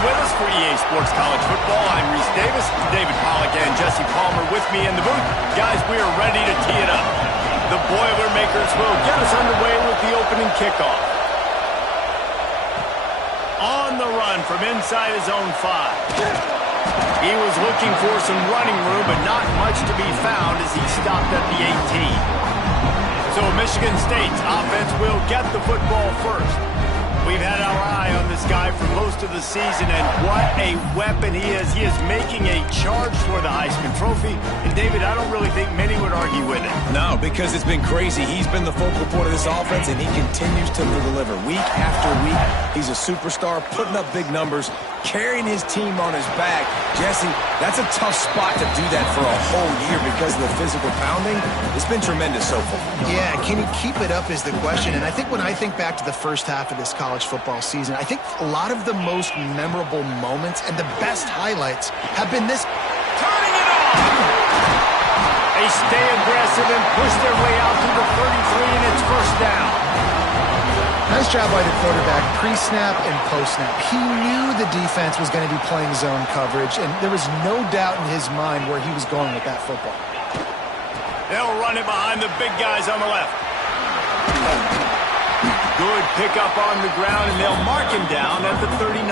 with us for EA Sports College Football. I'm Reese Davis, David Pollack and Jesse Palmer with me in the booth. Guys, we are ready to tee it up. The Boilermakers will get us underway with the opening kickoff. On the run from inside his own 5. He was looking for some running room, but not much to be found as he stopped at the 18. So Michigan State's offense will get the football first. We've had our eye on this guy for most of the season, and what a weapon he is. He is making a charge for the Heisman Trophy. And, David, I don't really think many would argue with it. No, because it's been crazy. He's been the focal point of this offense, and he continues to deliver week after week. He's a superstar, putting up big numbers, carrying his team on his back. Jesse, that's a tough spot to do that for a whole year because of the physical pounding. It's been tremendous so far. Yeah, can he keep it up is the question. And I think when I think back to the first half of this college football season, I think a lot of the most memorable moments and the best highlights have been this. Turning it off! They stay aggressive and push their way out to the 33, and it's first down. Nice job by the quarterback, pre-snap and post-snap. He knew the defense was going to be playing zone coverage, and there was no doubt in his mind where he was going with that football. They'll run it behind the big guys on the left. Good pickup on the ground, and they'll mark him down at the 39.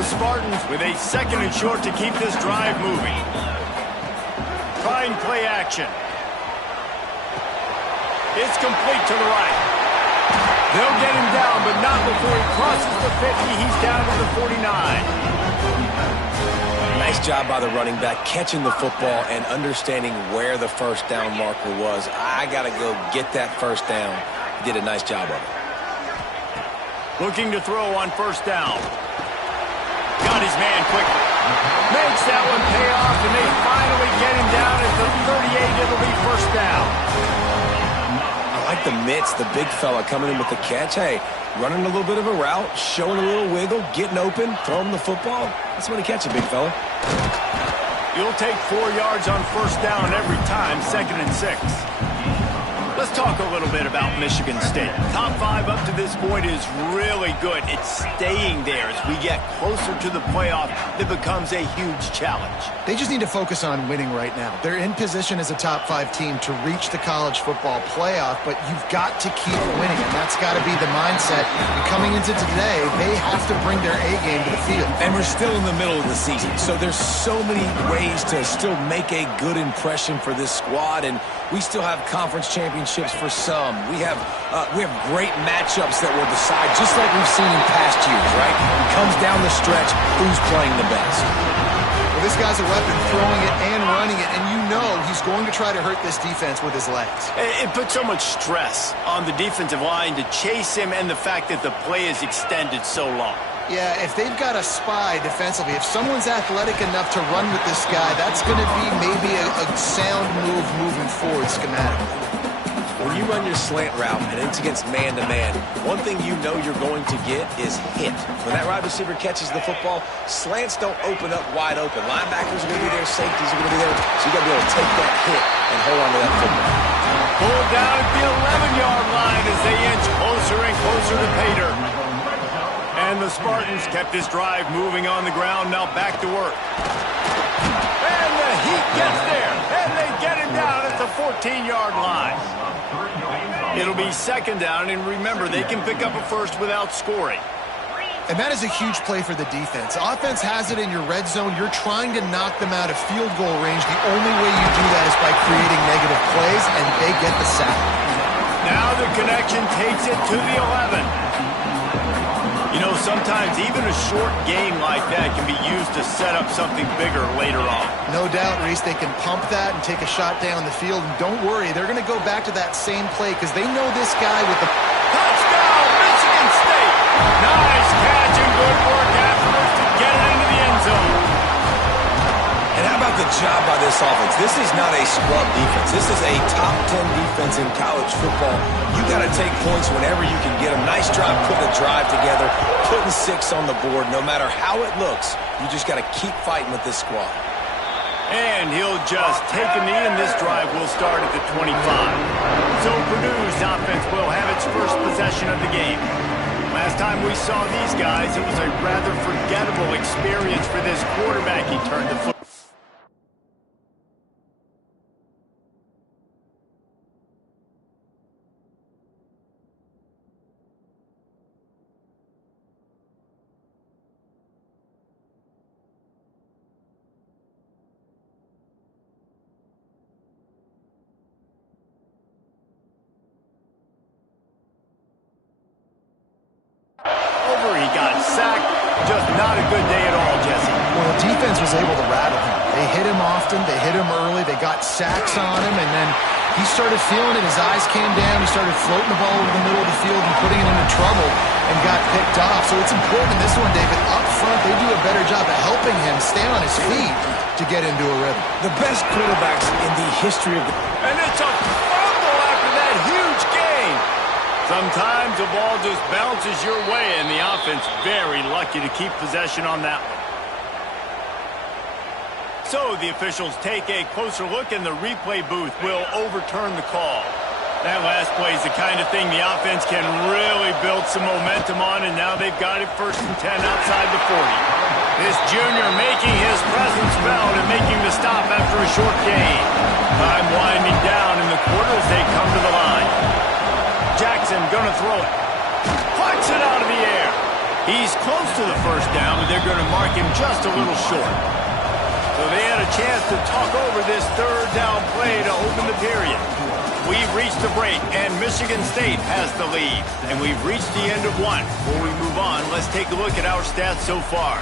The Spartans with a second and short to keep this drive moving. Trying play action. It's complete to the right. They'll get him down, but not before he crosses the 50. He's down to the 49. Nice job by the running back, catching the football and understanding where the first down marker was. I got to go get that first down. He did a nice job of it. Looking to throw on first down. Got his man quickly. Makes that one pay off, and they finally get him down at the 38. It'll be first down. I like the mitts, the big fella coming in with the catch. Hey, running a little bit of a route, showing a little wiggle, getting open, throwing the football. That's when he catches, big fella. You'll take 4 yards on first down every time, 2nd and 6. Let's talk a little bit about Michigan State. Top 5 up to this point is really good. It's staying there as we get closer to the playoff. It becomes a huge challenge. They just need to focus on winning right now. They're in position as a top 5 team to reach the college football playoff, but you've got to keep winning, and that's got to be the mindset. And coming into today, they have to bring their A game to the field. And we're still in the middle of the season, so there's so many ways to still make a good impression for this squad, and we still have conference championships for some. We have great matchups that will decide, just like we've seen in past years, right? It comes down the stretch, who's playing the best. Well, this guy's a weapon, throwing it and running it, and you know he's going to try to hurt this defense with his legs. It puts so much stress on the defensive line to chase him, and the fact that the play is extended so long. Yeah, if they've got a spy defensively, if someone's athletic enough to run with this guy, that's going to be maybe a sound move moving forward schematically. When you run your slant route and it's against man-to-man, one thing you know you're going to get is hit. When that wide receiver catches the football, slants don't open up wide open. Linebackers are going to be there, safeties are going to be there, so you got to be able to take that hit and hold on to that football. Pulled down at the 11-yard line as they inch closer and closer to pay dirt. And the Spartans kept this drive moving on the ground, now back to work. And the Heat gets there, and they get him down at the 14-yard line. It'll be 2nd down, and remember, they can pick up a first without scoring. And that is a huge play for the defense. Offense has it in your red zone. You're trying to knock them out of field goal range. The only way you do that is by creating negative plays, and they get the sack. Now the connection takes it to the 11. You know, sometimes even a short game like that can be used to set up something bigger later on. No doubt, Reese, they can pump that and take a shot down the field. And don't worry, they're going to go back to that same play because they know this guy with the... Touchdown, Michigan State! Nice catch and good work afterwards to get it into the end zone. And how about the job by this offense? This is not a scrub defense. This is a top 10 defense in college football. You got to take points whenever you can get them. Nice job putting a drive together, putting 6 on the board. No matter how it looks, you just got to keep fighting with this squad. And he'll just take a knee, and this drive will start at the 25. So Purdue's offense will have its first possession of the game. Last time we saw these guys, it was a rather forgettable experience for this quarterback. He turned the foot. He got sacked. Just not a good day at all, Jesse. Well, the defense was able to rattle him. They hit him often. They hit him early. They got sacks on him, and then he started feeling it. His eyes came down. He started floating the ball over the middle of the field and putting it into trouble and got picked off. So it's important in this one, David. Up front, they do a better job of helping him stay on his feet to get into a rhythm. The best quarterbacks in the history of the... And it's a fumble after that huge gain. Sometimes the ball just bounces your way, and the offense very lucky to keep possession on that one. So the officials take a closer look, and the replay booth will overturn the call. That last play is the kind of thing the offense can really build some momentum on, and now they've got it 1st and 10 outside the 40. This junior making his presence felt and making the stop after a short gain. Time winding down in the quarter as they come to the line. Jackson gonna throw it. Puts it out of the air. He's close to the first down, but they're gonna mark him just a little short. So they had a chance to talk over this 3rd down play to open the period. We've reached the break, and Michigan State has the lead. And we've reached the end of one. Before we move on, let's take a look at our stats so far.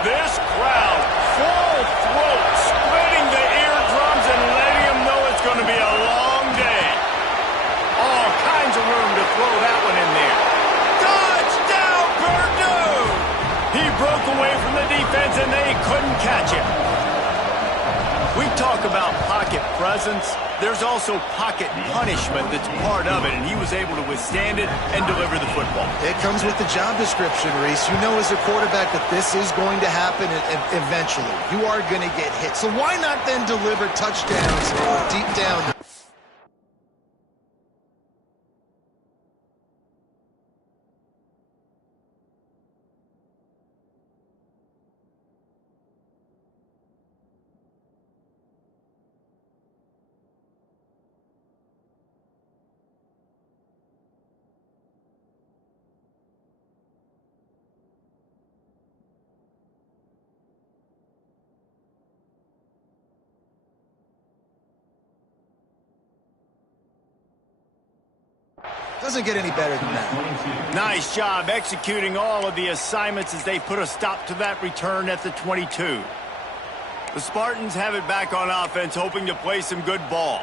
This crowd, full throat, splitting the eardrums and letting them know it's going to be a long day. All kinds of room to throw that one in there. Touchdown, Purdue! He broke away from the defense and they couldn't catch him. We talk about pocket presence. There's also pocket punishment that's part of it, and he was able to withstand it and deliver the football. It comes with the job description, Reese. You know as a quarterback that this is going to happen eventually. You are going to get hit. So why not then deliver touchdowns deep down? Doesn't get any better than that. Nice job executing all of the assignments as they put a stop to that return at the 22. The Spartans have it back on offense, hoping to play some good ball.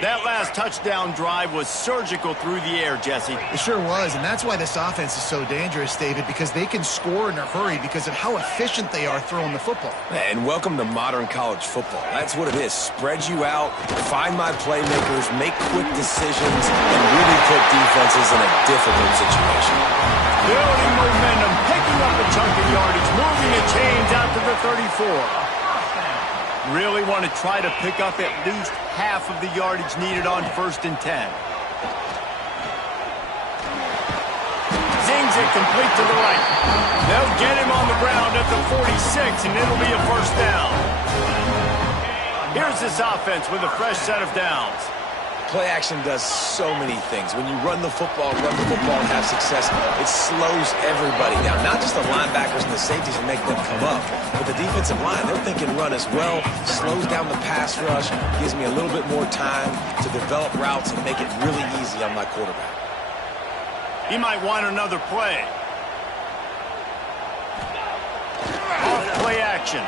That last touchdown drive was surgical through the air, Jesse. It sure was, and that's why this offense is so dangerous, David, because they can score in a hurry because of how efficient they are throwing the football. And welcome to modern college football. That's what it is. Spread you out, find my playmakers, make quick decisions, and really put defenses in a difficult situation. Building momentum, picking up a chunk of yardage, moving the chains out to the 34. Really want to try to pick up at least half of the yardage needed on 1st and 10. Zings it complete to the right. They'll get him on the ground at the 46, and it'll be a 1st down. Here's this offense with a fresh set of downs. Play action does so many things. When you run the football, and have success, it slows everybody down. Not just the linebackers and the safeties and make them come up, but the defensive line, they're thinking run as well, slows down the pass rush, gives me a little bit more time to develop routes and make it really easy on my quarterback. He might want another play. Off play action.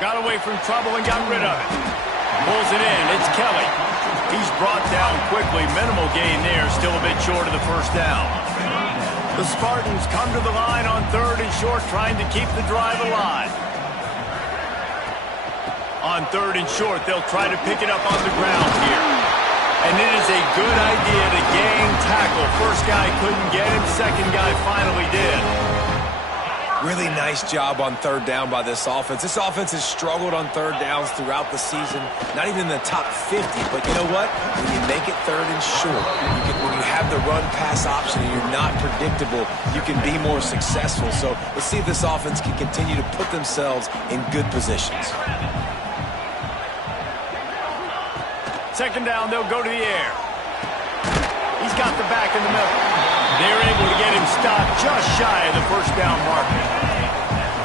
Got away from trouble and got rid of it. Pulls it in. It's Kelly. He's brought down quickly. Minimal gain there. Still a bit short of the 1st down. The Spartans come to the line on 3rd and short, trying to keep the drive alive. On 3rd and short, they'll try to pick it up on the ground here. And it is a good idea to gang tackle. First guy couldn't get him. Second guy finally did. Really nice job on third down by this offense. This offense has struggled on third downs throughout the season. Not even in the top 50, but you know what? When you make it third and short, when you have the run-pass option and you're not predictable, you can be more successful. So let's see if this offense can continue to put themselves in good positions. Second down, they'll go to the air. He's got the back in the middle. They're able to get him stopped just shy of the first down marker.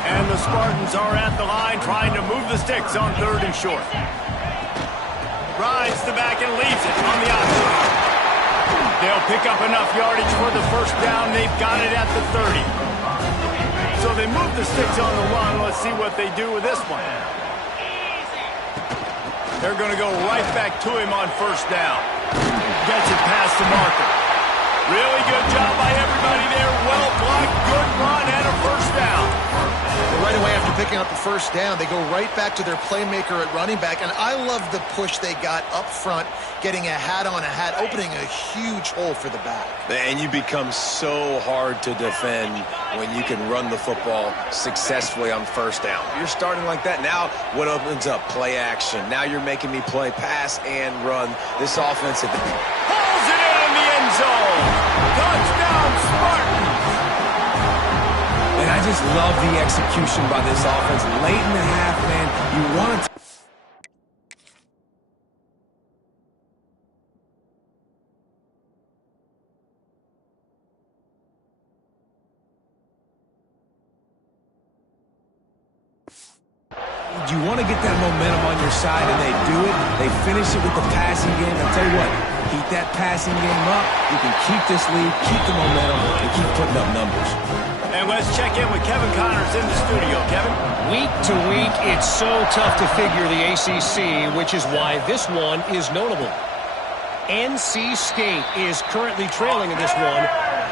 And the Spartans are at the line trying to move the sticks on third and short. Rides the back and leaves it on the option. They'll pick up enough yardage for the first down. They've got it at the 30. So they move the sticks on the run. Let's see what they do with this one. They're going to go right back to him on first down. Gets it past the marker. Really good job by everybody there. Well blocked, good run, and a first down. Right away after picking up the first down, they go right back to their playmaker at running back. And I love the push they got up front, getting a hat on a hat, opening a huge hole for the back. And you become so hard to defend when you can run the football successfully on first down. You're starting like that. Now what opens up? Play action. Now you're making me play pass and run. This offensive... Pulls it in the end zone. Touchdown, Spartans. And I just love the execution by this offense. Late in the half, man, you want to... You want to get that momentum on your side, and they do it. They finish it with the passing game. I'll tell you what, keep that passing game up. You can keep this lead, keep the momentum, and keep putting up numbers. And let's check in with Kevin Connors in the studio. Kevin? Week to week, it's so tough to figure the ACC, which is why this one is notable. NC State is currently trailing in this one,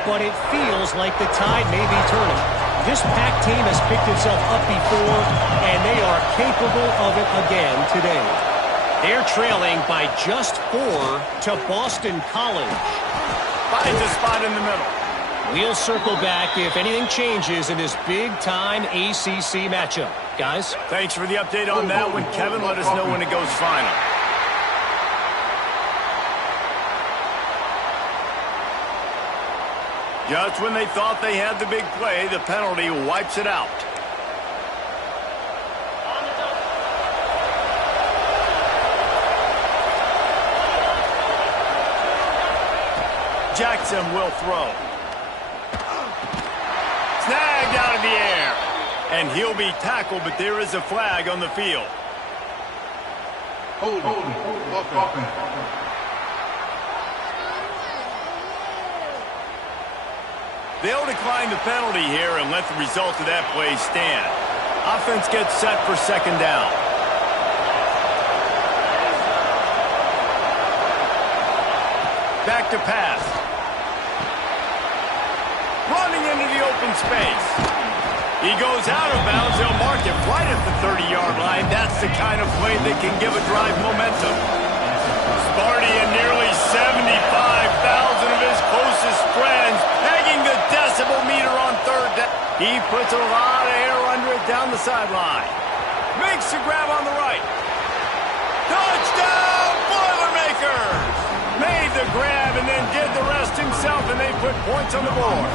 but it feels like the tide may be turning. This Pac team has picked itself up before, and they are capable of it again today. They're trailing by just 4 to Boston College. Finds a spot in the middle. We'll circle back if anything changes in this big-time ACC matchup. Guys? Thanks for the update on that one, Kevin. Let us know when it goes final. Just when they thought they had the big play, the penalty wipes it out. Jackson will throw. Snagged out of the air. And he'll be tackled, but there is a flag on the field. They'll decline the penalty here and let the result of that play stand. Offense gets set for second down. Back to pass. Running into the open space. He goes out of bounds. They'll mark him right at the 30-yard line. That's the kind of play that can give a drive momentum. Sparty and nearly 75,000 of his closest friends pegging the decibel meter on third down. He puts a lot of air under it down the sideline. Makes the grab on the right. Touchdown, Boilermakers! Made the grab and then did the rest himself, and they put points on the board.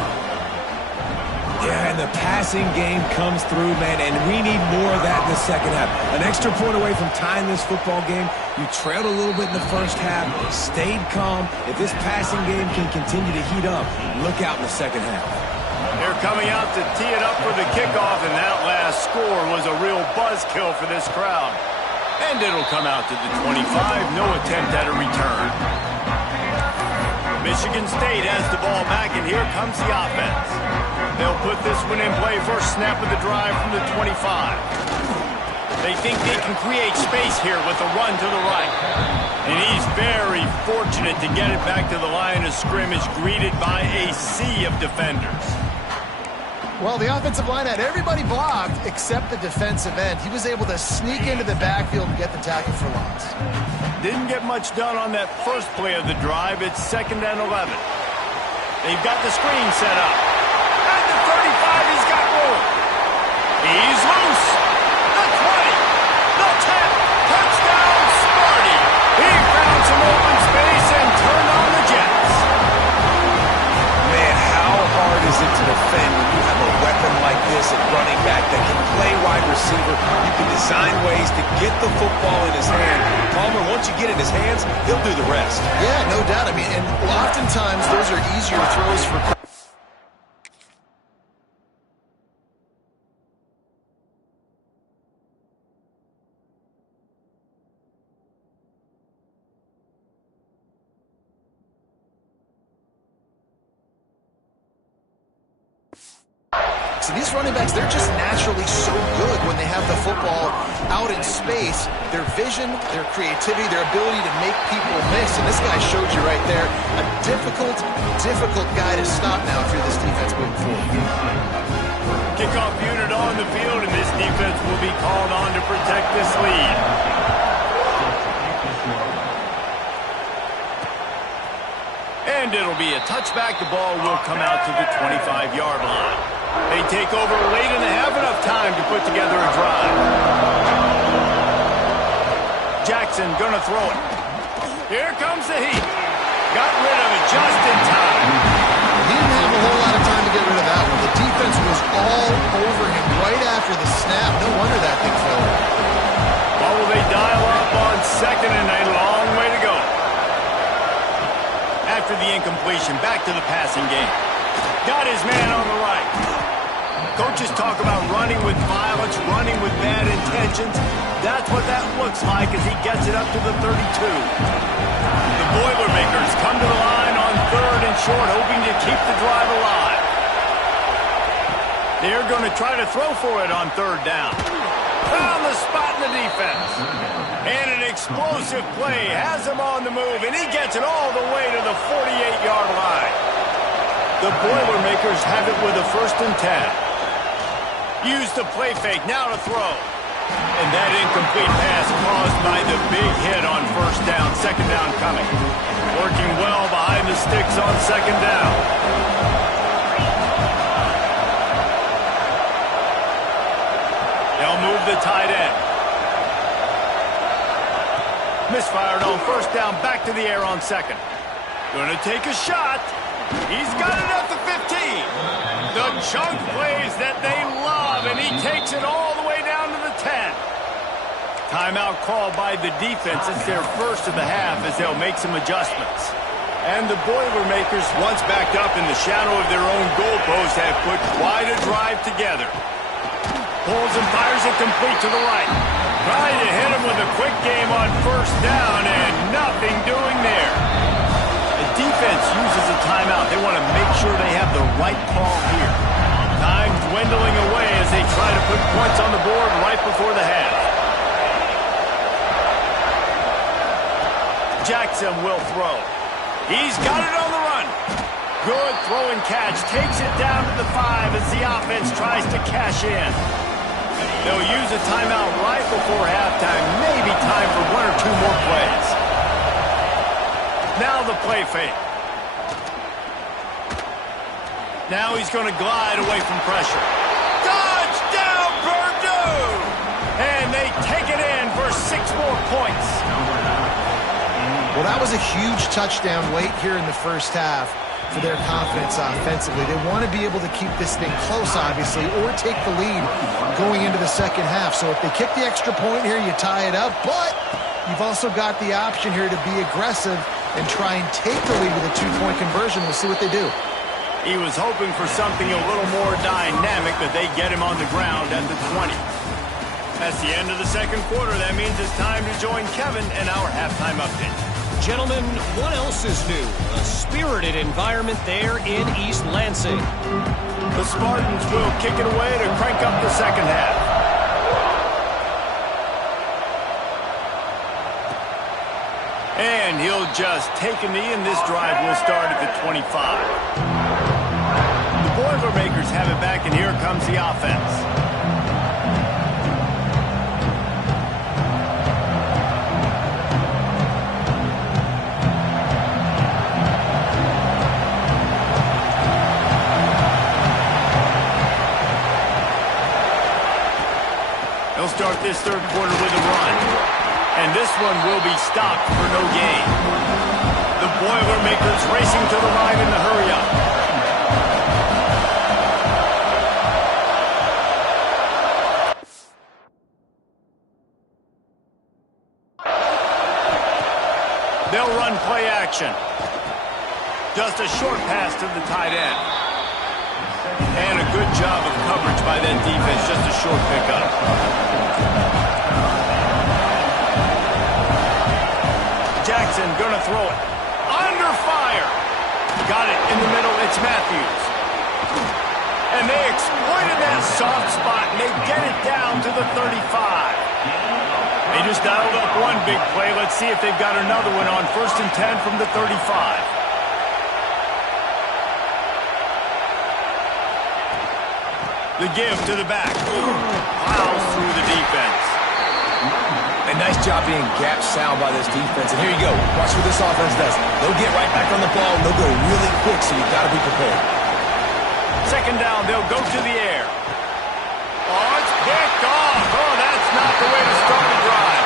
Yeah, and the passing game comes through, man, and we need more of that in the second half. An extra point away from tying this football game. You trailed a little bit in the first half, stayed calm. If this passing game can continue to heat up, look out in the second half. They're coming out to tee it up for the kickoff, and that last score was a real buzzkill for this crowd. And it'll come out to the 25. No attempt at a return. Michigan State has the ball back, and here comes the offense. They'll put this one in play first snap of the drive from the 25. They think they can create space here with a run to the right. And he's very fortunate to get it back to the line of scrimmage, greeted by a sea of defenders. Well, the offensive line had everybody blocked except the defensive end. He was able to sneak into the backfield and get the tackle for loss. Didn't get much done on that first play of the drive. It's 2nd and 11. They've got the screen set up. At the 35, he's got room. He's loose. The 20. The 10. Touchdown, Sparty. He found some open space and turned on the Jets. Man, how hard is it to defend when you have a weapon like this at running back that can play wide receiver? You can design ways to get the football in his hand. Palmer, once you get it in his hands, he'll do the rest. Yeah, no doubt. I mean, and oftentimes those are easier throws for... So these running backs, they're just naturally so good when they have the football out in space. Their vision, their creativity, their ability to make people miss. And this guy showed you right there, a difficult guy to stop now if you're this defense moving forward. Kickoff unit on the field, and this defense will be called on to protect this lead. And it'll be a touchback. The ball will come out to the 25-yard line. They take over late and they have enough time to put together a drive. Jackson gonna throw it. Here comes the heat. Got rid of it just in time. He didn't have a whole lot of time to get rid of that one. The defense was all over him right after the snap. No wonder that thing fell. What will they dial up on second and a long way to go? After the incompletion, back to the passing game. Got his man on the right. Coaches talk about running with violence, running with bad intentions. That's what that looks like as he gets it up to the 32. The Boilermakers come to the line on third and short, hoping to keep the drive alive. They're going to try to throw for it on third down. Found the spot in the defense. And an explosive play has him on the move, and he gets it all the way to the 48-yard line. The Boilermakers have it with a 1st and 10. Use the play fake, now to throw. And that incomplete pass caused by the big hit on 1st down, 2nd down coming. Working well behind the sticks on 2nd down. They'll move the tight end. Misfired on 1st down, back to the air on 2nd. Gonna take a shot. He's got it at the 15. The chunk plays that they love, and he takes it all the way down to the 10. Timeout called by the defense. It's their first of the half as they'll make some adjustments. And the Boilermakers, once backed up in the shadow of their own goalpost, have put quite a drive together. Pulls and fires it complete to the right. Trying to hit him with a quick game on 1st down, and nothing doing there. Defense uses a timeout. They want to make sure they have the right call here. Time dwindling away as they try to put points on the board right before the half. Jackson will throw. He's got it on the run. Good throw and catch. Takes it down to the 5 as the offense tries to cash in. They'll use a timeout right before halftime. Maybe time for 1 or 2 more plays. Now the play fake. Now he's going to glide away from pressure. Touchdown, Purdue! And they take it in for 6 more points. Well, that was a huge touchdown late here in the first half for their confidence offensively. They want to be able to keep this thing close, obviously, or take the lead going into the second half. So if they kick the extra point here, you tie it up. But you've also got the option here to be aggressive and try and take the lead with a 2-point conversion. We'll see what they do. He was hoping for something a little more dynamic, but they get him on the ground at the 20. That's the end of the second quarter. That means it's time to join Kevin in our halftime update. Gentlemen, what else is new? A spirited environment there in East Lansing. The Spartans will kick it away to crank up the second half. And he'll just take a knee, and this drive will start at the 25. The Boilermakers have it back, and here comes the offense. this third quarter with a run. And this one will be stopped for no gain. The Boilermakers racing to the line in the hurry-up. They'll run play action. Just a short pass to the tight end. And a good job of coverage by that defense. Just a short pickup. Jackson gonna throw it. Under fire. Got it in the middle. It's Matthews. And they exploited that soft spot, and they get it down to the 35. They just dialed up one big play. Let's see if they've got another one on 1st and 10 from the 35. The give to the back. Plows through the defense. A nice job being gap sound by this defense. And here you go. Watch what this offense does. They'll get right back on the ball. They'll go really quick, so you've got to be prepared. Second down, they'll go to the air. Oh, it's picked off. Oh, that's not the way to start a drive.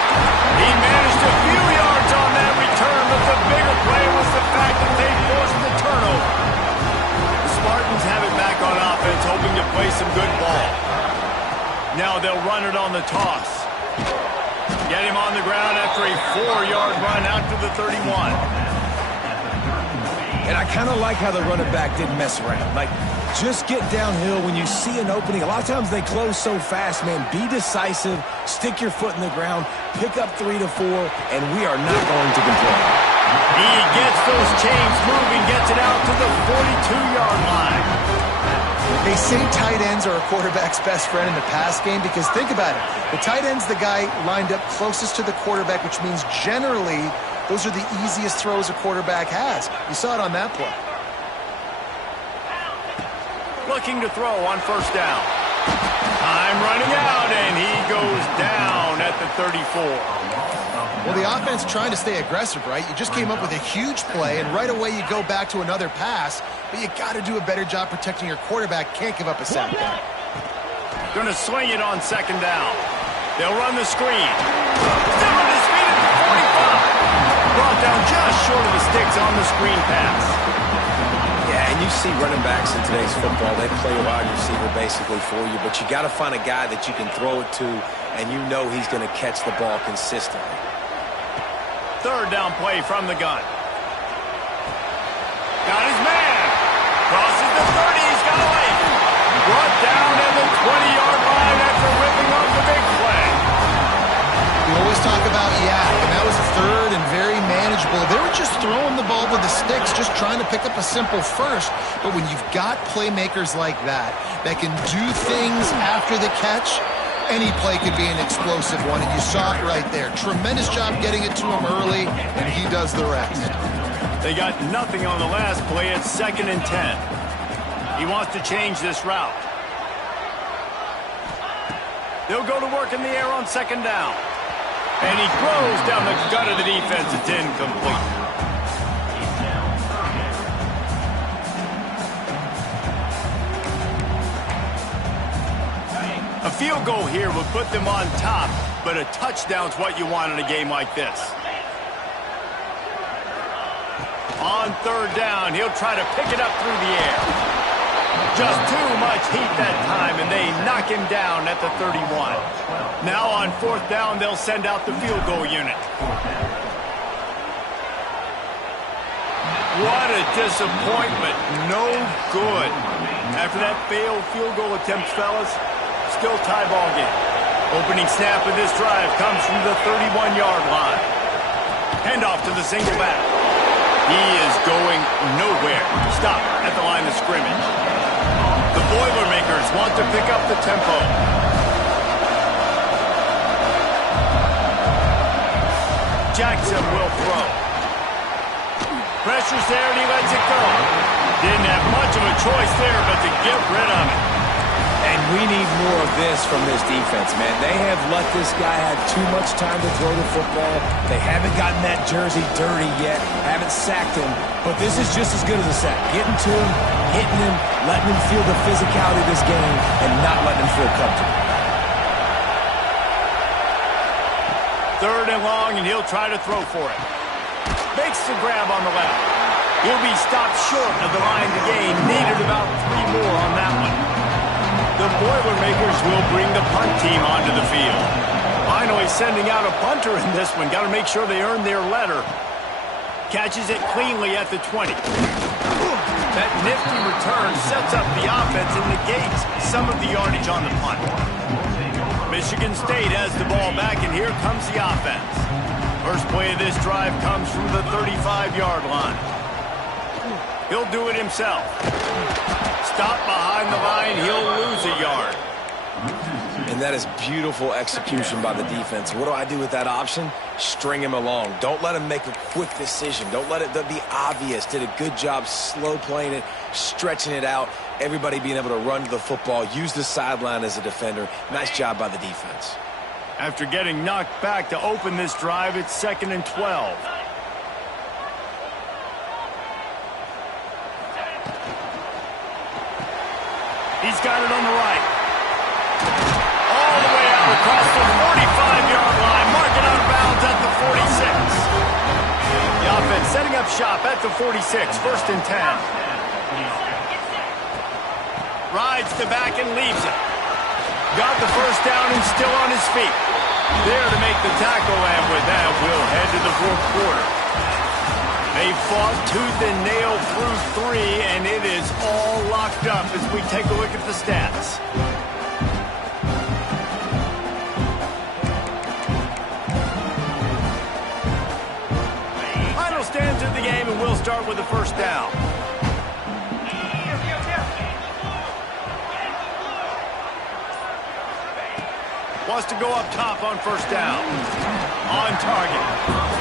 He managed a few yards on that return, but the bigger play was the fact that they forced the turnover. The Spartans have it back on offense, hoping to play some good ball. Now they'll run it on the toss. Get him on the ground after a 4-yard run out to the 31. And I kind of like how the running back didn't mess around. Like, just get downhill when you see an opening. A lot of times they close so fast, man. Be decisive, stick your foot in the ground, pick up 3 to 4, and we are not going to complain. He gets those chains moving, gets it out to the 42-yard line. They say tight ends are a quarterback's best friend in the pass game because think about it. The tight end's the guy lined up closest to the quarterback, which means generally those are the easiest throws a quarterback has. You saw it on that play. Looking to throw on 1st down. Time running out, and he goes down at the 34. Well, the offense trying to stay aggressive, right? You just came up with a huge play, and right away you go back to another pass, but you got to do a better job protecting your quarterback. Can't give up a sack there. Going to swing it on 2nd down. They'll run the screen. Still on his feet at the 45. Brought down just short of the sticks on the screen pass. Yeah, and you see running backs in today's football, they play a wide receiver basically for you, but you got to find a guy that you can throw it to, and you know he's going to catch the ball consistently. 3rd down play from the gun. Got his man. Crosses the 30. He's got a lane. Brought down at the 20-yard line after ripping off the big play. We always talk about yak, and that was 3rd and very manageable. They were just throwing the ball to the sticks, just trying to pick up a simple first. But when you've got playmakers like that can do things after the catch, any play could be an explosive one, and you saw it right there. Tremendous job getting it to him early, and he does the rest. They got nothing on the last play. It's 2nd and 10. He wants to change this route. They'll go to work in the air on 2nd down. And he throws down the gut of the defense. It's incomplete. A field goal here would put them on top, but a touchdown's what you want in a game like this. On 3rd down, he'll try to pick it up through the air. Just too much heat that time, and they knock him down at the 31. Now on 4th down, they'll send out the field goal unit. What a disappointment. No good. After that failed field goal attempt, fellas, still tie ball game. Opening snap of this drive comes from the 31-yard line. Handoff to the single back. He is going nowhere. Stop at the line of scrimmage. The Boilermakers want to pick up the tempo. Jackson will throw. Pressure's there and he lets it go. Didn't have much of a choice there but to get rid of it. And we need more of this from this defense, man. They have let this guy have too much time to throw the football. They haven't gotten that jersey dirty yet, haven't sacked him, but this is just as good as a sack. Getting to him, hitting him, letting him feel the physicality of this game, and not letting him feel comfortable. 3rd and long, and he'll try to throw for it. Makes the grab on the left. He'll be stopped short of the line to gain. Needed about 3 more on that one. The Boilermakers will bring the punt team onto the field. Finally sending out a punter in this one. Got to make sure they earn their letter. Catches it cleanly at the 20. That nifty return sets up the offense and negates some of the yardage on the punt. Michigan State has the ball back, and here comes the offense. First play of this drive comes from the 35-yard line. He'll do it himself. Stop behind the line, he'll lose a yard. And that is beautiful execution by the defense. What do I do with that option? String him along. Don't let him make a quick decision. Don't let it be obvious. Did a good job slow playing it, stretching it out. Everybody being able to run to the football, use the sideline as a defender. Nice job by the defense. After getting knocked back to open this drive, it's 2nd and 12. He's got it on the right. All the way out across the 45-yard line. Marking out of bounds at the 46. The offense setting up shop at the 46. 1st and 10. Rides the back and leaves it. Got the first down and still on his feet. There to make the tackle, and with that, we'll head to the 4th quarter. They fought tooth and nail through 3, and it is all locked up as we take a look at the stats. Final stands of the game, and we'll start with the 1st down. Wants to go up top on 1st down. On target.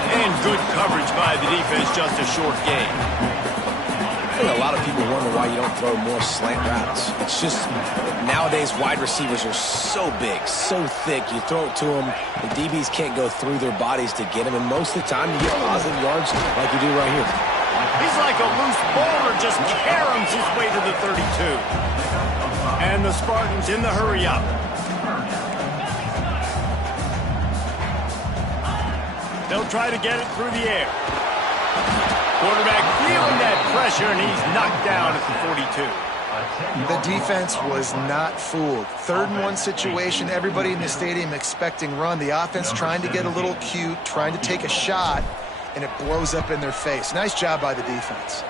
And good coverage by the defense, just a short gain. I think a lot of people wonder why you don't throw more slant routes. It's just nowadays wide receivers are so big, so thick. You throw it to them, the DBs can't go through their bodies to get them, and most of the time you get positive yards like you do right here. He's like a loose bowler, just caroms his way to the 32. And the Spartans in the hurry-up. They'll try to get it through the air. Quarterback feeling that pressure, and he's knocked down at the 42. The defense was not fooled. 3rd and 1 situation, everybody in the stadium expecting run. The offense trying to get a little cute, trying to take a shot, and it blows up in their face. Nice job by the defense.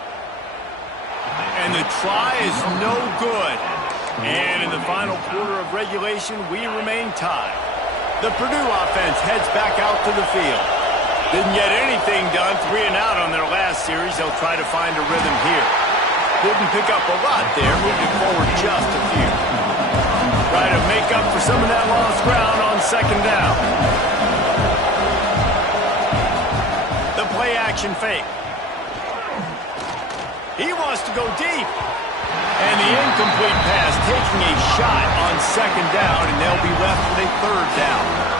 And the try is no good. And in the final quarter of regulation, we remain tied. The Purdue offense heads back out to the field. Didn't get anything done, 3 and out on their last series. They'll try to find a rhythm here. Didn't pick up a lot there, moving forward just a few. Try to make up for some of that lost ground on 2nd down. The play action fake. He wants to go deep. And the incomplete pass taking a shot on 2nd down, and they'll be left with a 3rd down.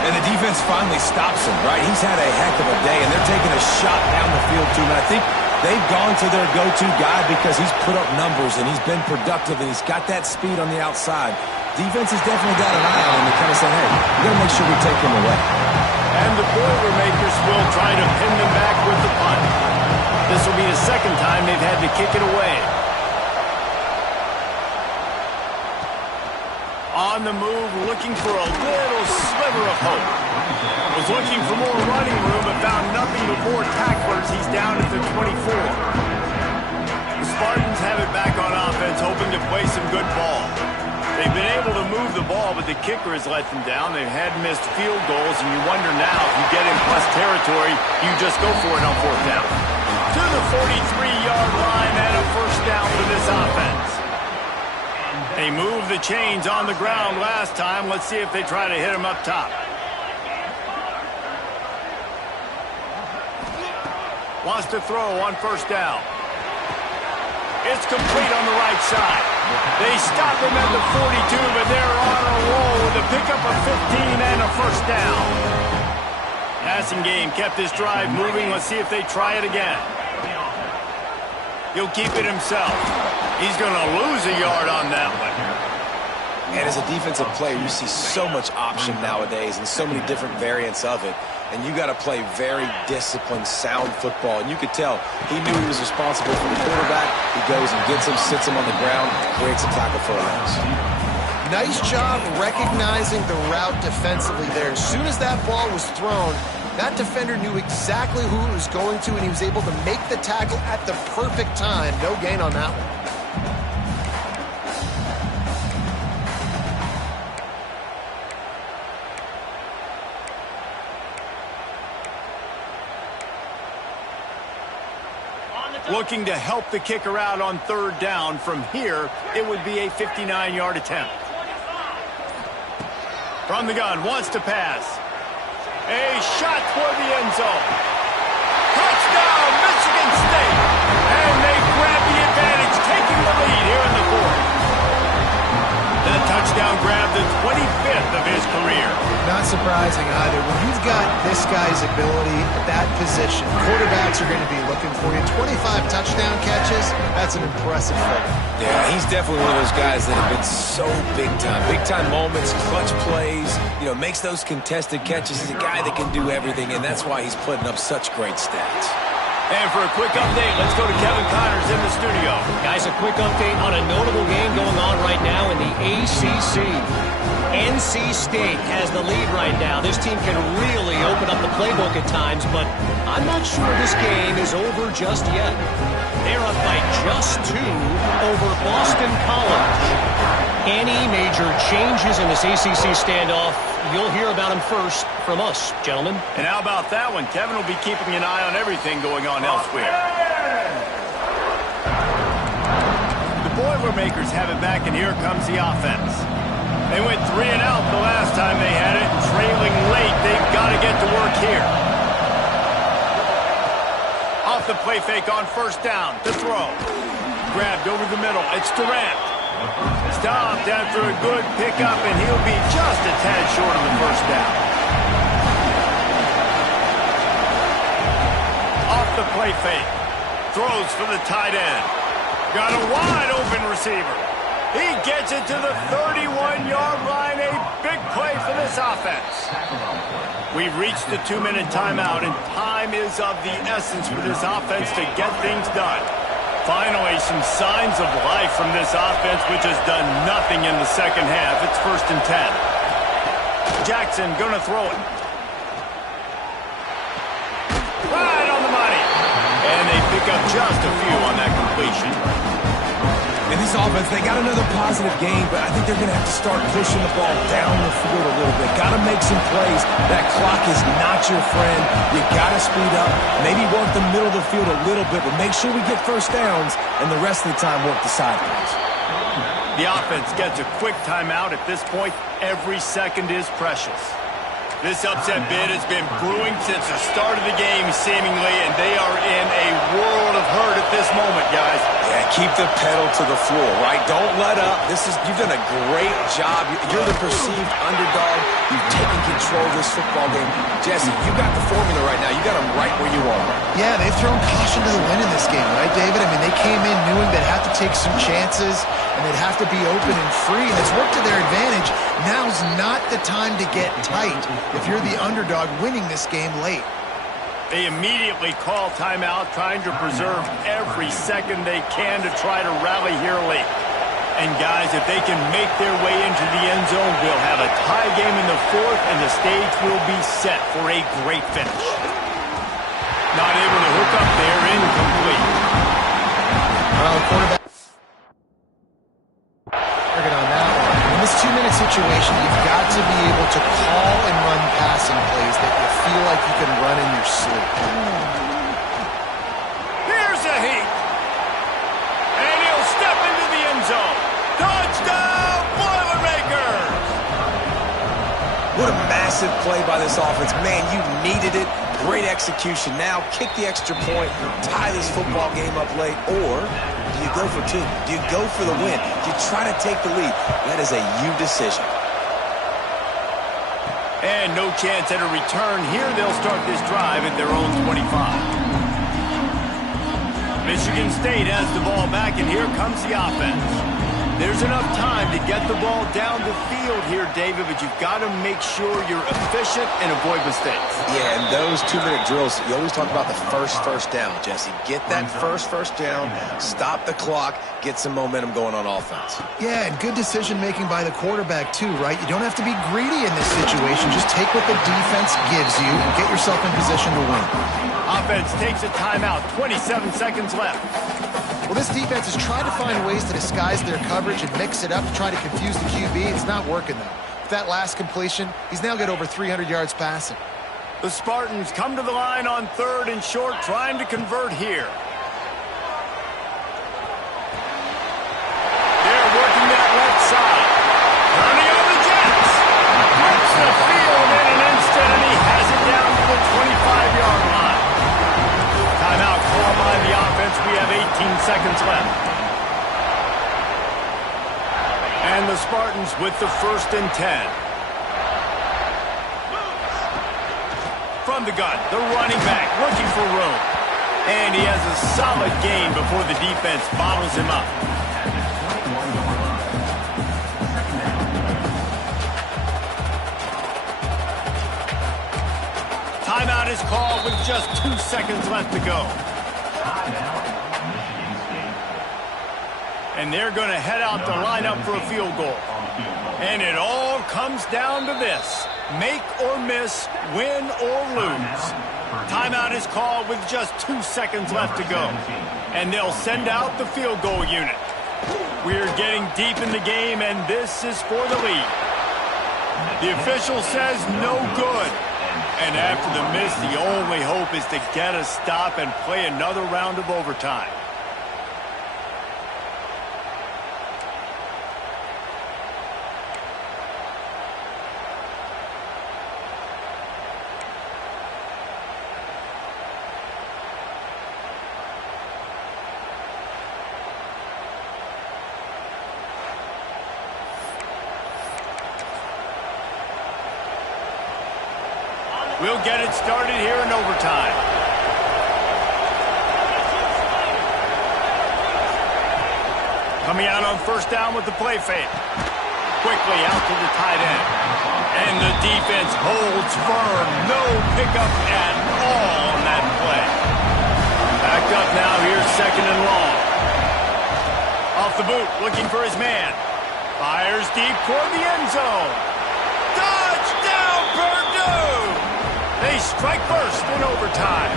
And the defense finally stops him, right? He's had a heck of a day, and they're taking a shot down the field to him. And I think they've gone to their go-to guy because he's put up numbers, and he's been productive, and he's got that speed on the outside. Defense has definitely got an eye on him and kind of said, hey, we're going to make sure we take him away. And the Boilermakers will try to pin them back with the punt. This will be the 2nd time they've had to kick it away. On the move, looking for a little sliver of hope. Was looking for more running room, but found nothing but more tacklers. He's down at the 24. The Spartans have it back on offense, hoping to play some good ball. They've been able to move the ball, but the kicker has let them down. They've had missed field goals, and you wonder now, if you get in plus territory, you just go for it on 4th down. To the 43-yard line and a 1st down for this offense. They moved the chains on the ground last time. Let's see if they try to hit him up top. Wants to throw on 1st down. It's complete on the right side. They stop him at the 42, but they're on a roll with a pickup of 15 and a 1st down. Passing game kept this drive moving. Let's see if they try it again. He'll keep it himself. He's going to lose a yard on that one. And as a defensive player, you see so much option nowadays and so many different variants of it. And you got to play very disciplined, sound football. And you could tell he knew he was responsible for the quarterback. He goes and gets him, sits him on the ground, creates a tackle for a loss. Nice job recognizing the route defensively there. As soon as that ball was thrown, that defender knew exactly who it was going to, and he was able to make the tackle at the perfect time. No gain on that one. Looking to help the kicker out on third down. From here, it would be a 59-yard attempt. From the gun, wants to pass. A shot toward the end zone. Touchdown, Michigan State. And they grab the advantage, taking the lead here in the fourth. That touchdown grabbed the 25th of his career. Not surprising either. When you've got this guy's ability at that position, quarterbacks are going to be looking for you. 25 touchdown catches, that's an impressive figure. Yeah, he's definitely one of those guys that have been so big time. Big time moments, clutch plays, makes those contested catches. He's a guy that can do everything, and that's why he's putting up such great stats. And for a quick update, let's go to Kevin Connors in the studio. Guys, a quick update on a notable game going on right now in the ACC. NC State has the lead right now. This team can really open up the playbook at times, but I'm not sure this game is over just yet. They're up by just 2 over Boston College. Any major changes in this ACC standoff, you'll hear about them first from us, gentlemen. And how about that one? Kevin will be keeping an eye on everything going on elsewhere. The Boilermakers have it back, and here comes the offense. They went 3 and out the last time they had it, and trailing late, they've got to get to work here. Off the play fake on first down, to throw. Grabbed over the middle, it's Durant. Stopped after a good pickup, and he'll be just a tad short of the first down. Off the play fake. Throws for the tight end. Got a wide open receiver. He gets it to the 31-yard line. A big play for this offense. We've reached the 2-minute timeout, and time is of the essence for this offense to get things done. Finally, some signs of life from this offense, which has done nothing in the second half. It's 1st and 10. Jackson gonna throw it. Right on the money. And they pick up just a few on that completion. And this offense, they got another positive game, but I think they're going to have to start pushing the ball down the field a little bit. Got to make some plays. That clock is not your friend. You got to speed up, maybe work the middle of the field a little bit, but make sure we get first downs, and the rest of the time work the sidelines. The offense gets a quick timeout. At this point, every second is precious. This upset bid has been brewing since the start of the game, seemingly, and they are in a world of hurt at this moment, guys. Yeah, keep the pedal to the floor, right? Don't let up. You've done a great job. You're the perceived underdog. You've taken control of this football game. Jesse, you got the formula right now. You got them right where you are. Yeah, they've thrown caution to the wind in this game, right, David? I mean, they came in knowing they'd have to take some chances, and they'd have to be open and free, and it's worked to their advantage. Now's not the time to get tight if you're the underdog winning this game late. They immediately call timeout, trying to preserve every second they can to try to rally here late. And guys, if they can make their way into the end zone, we'll have a tie game in the fourth, and the stage will be set for a great finish. Not able to hook up there, incomplete. Well, the quarterback target on that one. In this 2-minute situation, you've got to be able to call and run passing plays that you feel like you can run in your sleep. Here's a heat. And he'll step into the end zone. Touchdown, Boilermakers! What a massive play by this offense. Man, you needed it. Great execution. Now kick the extra point, tie this football game up late, or do you go for 2? Do you go for the win? Do you try to take the lead? That is a you decision. And no chance at a return here. They'll start this drive at their own 25. Michigan State has the ball back, and here comes the offense. There's enough time to get the ball down the field here, David, but you've got to make sure you're efficient and avoid mistakes. Yeah, and those 2-minute drills, you always talk about the first down, Jesse. Get that first down, stop the clock, get some momentum going on offense. Yeah, and good decision-making by the quarterback, too, right? You don't have to be greedy in this situation. Just take what the defense gives you and get yourself in position to win. Offense takes a timeout, 27 seconds left. Well, this defense is trying to find ways to disguise their coverage and mix it up to try to confuse the QB. It's not working, though. With that last completion, he's now got over 300 yards passing. The Spartans come to the line on 3rd and short, trying to convert here. They're working that left side. Turning on the Jets. Rips the field in an instant, and he has it down to the 25-yard line. Timeout called by the offense. We have 18 seconds left. And the Spartans with the 1st and 10. From the gun, the running back looking for room. And he has a solid gain before the defense bottles him up. Timeout is called with just 2 seconds left to go. And they're going to head out the lineup for a field goal. And it all comes down to this. Make or miss, win or lose. Timeout is called with just 2 seconds left to go. And they'll send out the field goal unit. We're getting deep in the game, and this is for the lead. The official says no good. And after the miss, the only hope is to get a stop and play another round of overtime. We'll get it started here in overtime. Coming out on 1st down with the play fake. Quickly out to the tight end. And the defense holds firm. No pickup at all on that play. Backed up now. Here's 2nd and long. Off the boot, looking for his man. Fires deep toward the end zone. Touchdown, Purdue! They strike first in overtime.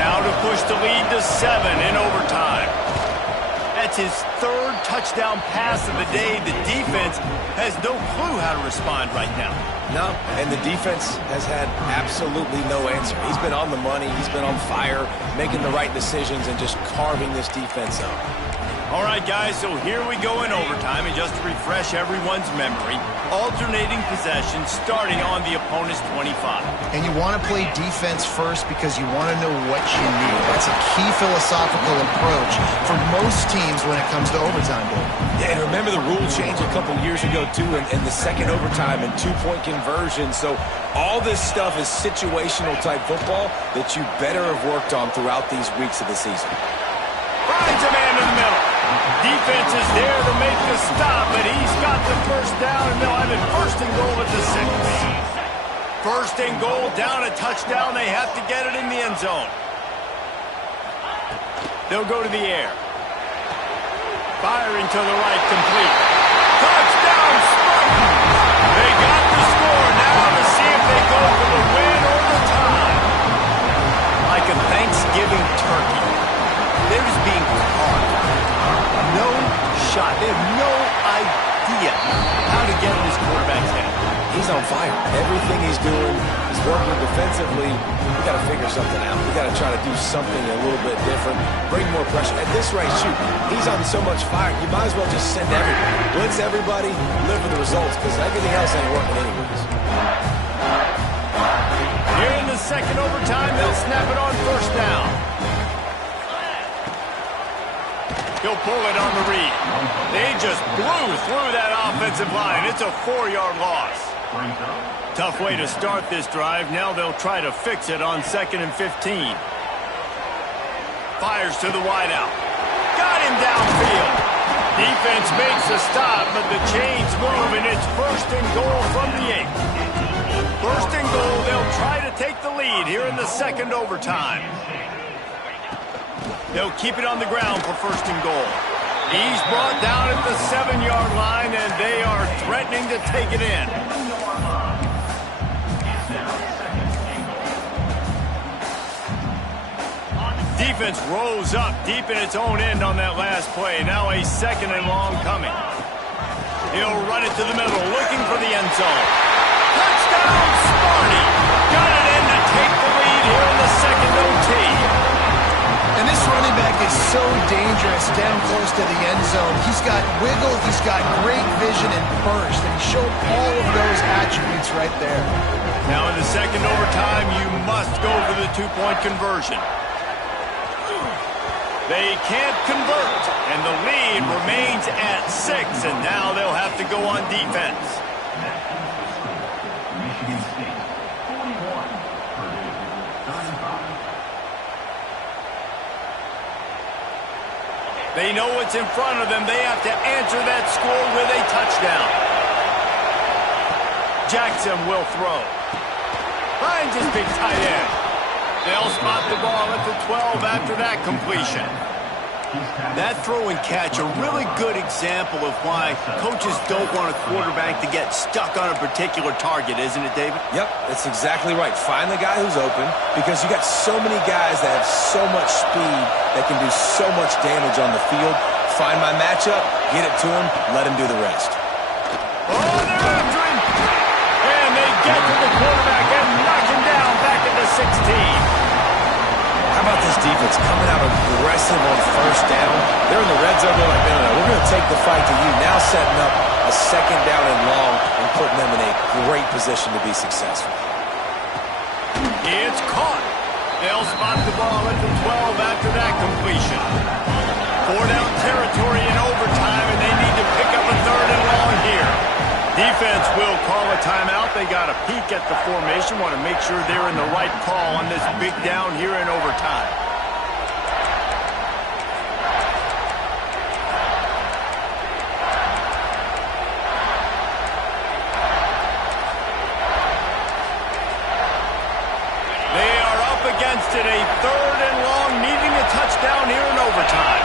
Now to push the lead to 7 in overtime. That's his 3rd touchdown pass of the day. The defense has no clue how to respond right now. No, and the defense has had absolutely no answer. He's been on the money. He's been on fire, making the right decisions and just carving this defense up. All right, guys, so here we go in overtime, and just to refresh everyone's memory, alternating possession starting on the opponent's 25. And you want to play defense first because you want to know what you need. That's a key philosophical approach for most teams when it comes to overtime. Yeah, and remember the rule change a couple years ago, too, in the second overtime and 2-point conversion. So all this stuff is situational type football that you better have worked on throughout these weeks of the season. Finds a man in the middle. Defense is there to make the stop, but he's got the 1st down, and they'll have it 1st and goal at the 6. 1st and goal, down a touchdown. They have to get it in the end zone. They'll go to the air. Firing to the right, complete. Touchdown, Spartans! They got the score. Now to see if they go for the win or the tie. Like a Thanksgiving turkey. They're just being caught. No shot. They have no idea how to get in his quarterback's head. He's on fire. Everything he's doing, he's working defensively. We got to figure something out. We got to try to do something a little bit different, bring more pressure. At this rate, shoot, he's on so much fire. You might as well just send everybody, blitz everybody, live with the results, because everything else ain't working anyways. Here in the second overtime, they'll snap it on 1st down. He'll pull it on the read. They just blew through that offensive line. It's a 4-yard loss. Tough way to start this drive. Now they'll try to fix it on 2nd and 15. Fires to the wideout. Got him downfield. Defense makes a stop, but the chains move, and it's first and goal from the 8. First and goal, they'll try to take the lead here in the second overtime. They'll keep it on the ground for first and goal. He's brought down at the 7-yard line, and they are threatening to take it in. Defense rose up deep in its own end on that last play. Now a second and long coming. He'll run it to the middle, looking for the end zone. Touchdown, Sparty! Got it in to take the lead here in the second OT. And this running back is so dangerous down close to the end zone. He's got wiggle, he's got great vision and burst, and he showed all of those attributes right there. Now in the second overtime, you must go for the two-point conversion. They can't convert, and the lead remains at 6, and now they'll have to go on defense. They know what's in front of them. They have to answer that score with a touchdown. Jackson will throw. Finds his big tight end. They'll spot the ball at the 12 after that completion. That throw and catch, a really good example of why coaches don't want a quarterback to get stuck on a particular target, isn't it, David? Yep, that's exactly right. Find the guy who's open, because you got so many guys that have so much speed that can do so much damage on the field. Find my matchup, get it to him, let him do the rest. Oh, they're after him! And they get to the quarterback and knock him down back at the 16. How about this defense coming out aggressive on first down? They're in the red zone. They're like, no, we're going to take the fight to you. Now setting up a second down and long and putting them in a great position to be successful. It's caught. They'll spot the ball at the 12 after that completion. 4-down territory in overtime, and they need to pick up a third and long here. Defense will call a timeout. They got a peek at the formation. Want to make sure they're in the right call on this big down here in overtime. They are up against it. A third and long, needing a touchdown here in overtime.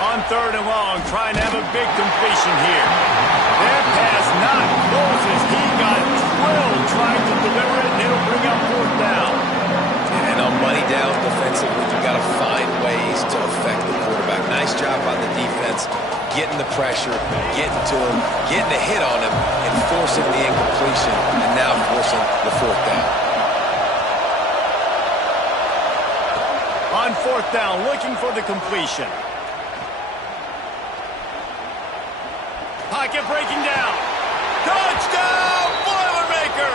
On third and long, trying to have a big completion here. Their pass not close as he got drilled trying to deliver it, and it'll bring up fourth down. And on money down defensively, you got to find ways to affect the quarterback. Nice job by the defense, getting the pressure, getting to him, getting a hit on him, and forcing the incompletion, and now forcing the fourth down. On fourth down, looking for the completion. Pocket breaking down. Touchdown, Boilermaker!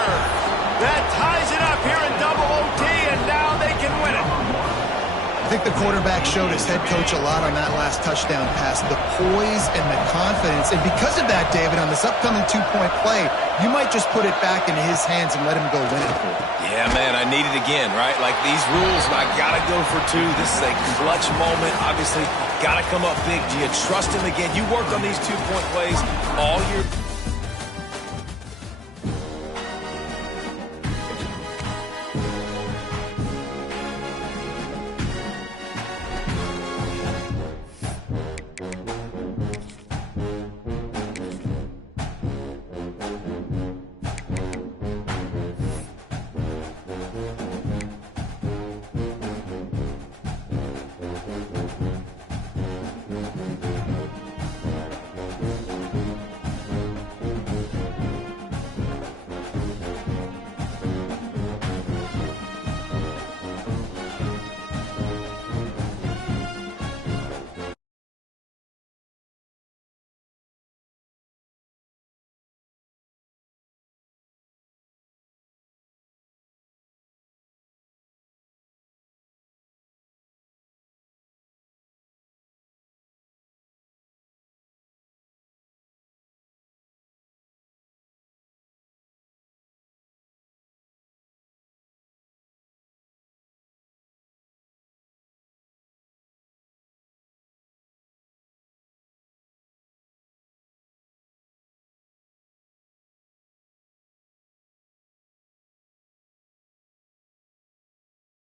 That ties it up here in double OT, and now they can win it. I think the quarterback showed his head coach a lot on that last touchdown pass, the poise and the confidence. And because of that, David, on this upcoming two-point play, you might just put it back into his hands and let him go win it for you. Yeah, man, I need it again, right? Like these rules, I got to go for 2. This is a clutch moment. Obviously, got to come up big. Do you trust him again? You worked on these two-point plays all year.